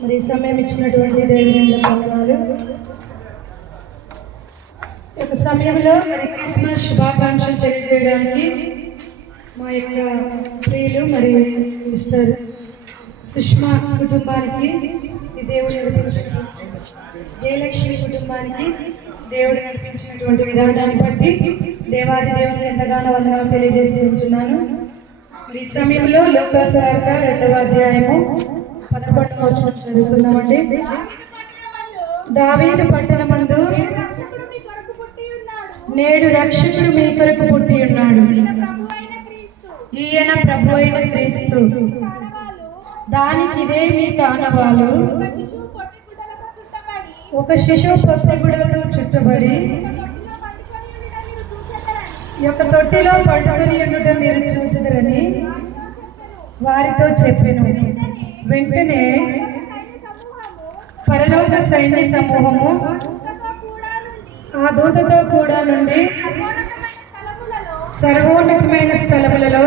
మరి సమయం ఇచ్చినటువంటి దేవుని వందనాలు. ఈ యొక్క సమయంలో మరి క్రిస్మస్ శుభాకాంక్షలు తెలియజేయడానికి మా యొక్క ప్రియులు మరి సిస్టర్ సుష్మా కుటుంబానికి దేవుడు నడిపించిన జయలక్ష్మి కుటుంబానికి దేవుడు నడిపించినటువంటి విధానాన్ని బట్టి దేవాది దేవునికి ఎంతగానో వందనాలు తెలియజేస్తున్నాను. మరి ఈ సమయంలో లోకాసువార్త 2వ అధ్యాయము 11వ వచనం చదువుకుందామండి. దావీదు పట్టణమందు నేడు రక్షకుడు మీ కొరకు పుట్టి ఉన్నాడు, ఈయన ప్రభు అయిన క్రీస్తు. దానికి ఇదే మీ కానవాలు. ఒక శిశువు పొట్టె గుడ్డలతో చుట్టబడి యొక్క తొట్టిలో పట్టుకుని ఉండటం మీరు చూచుదరని వారితో చెప్పెను. వెంటనే పరలోక సైన్య సమూహము ఆ దూతతో కూడా నుండి సర్వోన్నతమైన స్థలములలో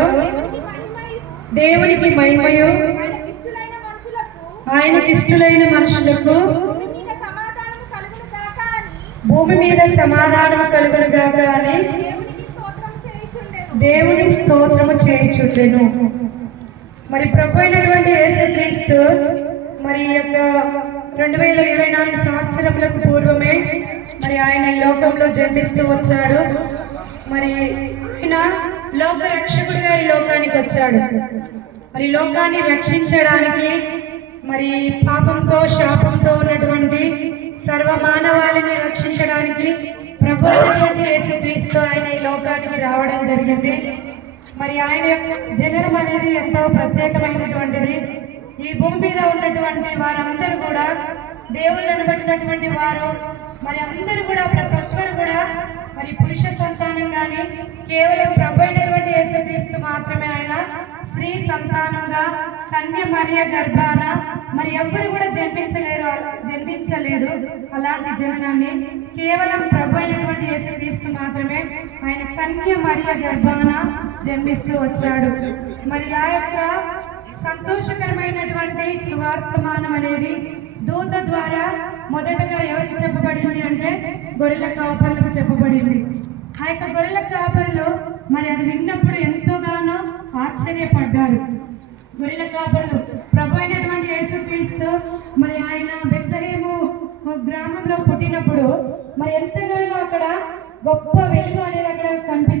దేవునికి మహిమయు ఆయనకిష్టులైన మనుషులకు భూమి మీద సమాధానం కలుగునుగాక అని దేవుని స్తోత్రము చేయుచుండెను. మరి ప్రభు అయినటువంటి యేసుక్రీస్తు మరి యొక్క 2024 సంవత్సరములకు పూర్వమే మరి ఆయన ఈ లోకంలో జన్మిస్తూ వచ్చాడు. మరి ఆయన లోక రక్షకుడిగా ఈ లోకానికి వచ్చాడు. మరి లోకాన్ని రక్షించడానికి మరి పాపంతో శాపంతో ఉన్నటువంటి సర్వ మానవాళిని రక్షించడానికి ప్రభు అయినటువంటి యేసుక్రీస్తు ఆయన ఈ లోకానికి రావడం జరిగింది. మరి ఆయన యొక్క జననం అనేది ఎంతో ప్రత్యేకమైనటువంటిది. ఈ భూమి మీద ఉన్నటువంటి వారందరూ కూడా దేవుళ్ళను బట్టినటువంటి వారు మరి అందరూ కూడా ప్రతి ఒక్కరు కూడా మరి పురుష సంతానం కానీ కేవలం ప్రభు అయినటువంటి యేసుక్రీస్తు మాత్రమే ఆయన స్త్రీ సంతానంగా కన్య మరియ గర్భాన మరి ఎవ్వరు కూడా జన్మించలేదు. అలాంటి జననాన్ని కేవలం ప్రభు అయినటువంటి యేసుక్రీస్తు మాత్రమే ఆయన కన్య మరియ గర్భాన జన్మిస్తూ వచ్చాడు. మరి ఆ యొక్క సంతోషకరమైనటువంటి సువార్తమానం అనేది దూత ద్వారా మొదటగా ఎవరికి చెప్పబడింది అంటే గొర్రెల కాపరులకు చెప్పబడింది. ఆ యొక్క గొర్రెల కాపరులు మరి అది విన్నప్పుడు ఎంతోగానో ఆశ్చర్యపడ్డారు. గొర్రెల కాపరులు ప్రభు అయినటువంటి యేసుక్రీస్తు మరి ఆయన బెత్లెహేము గ్రామంలో పుట్టినప్పుడు మరి ఎంతగానో అక్కడ గొప్ప వెలుగు అనేది అక్కడ కనిపించింది.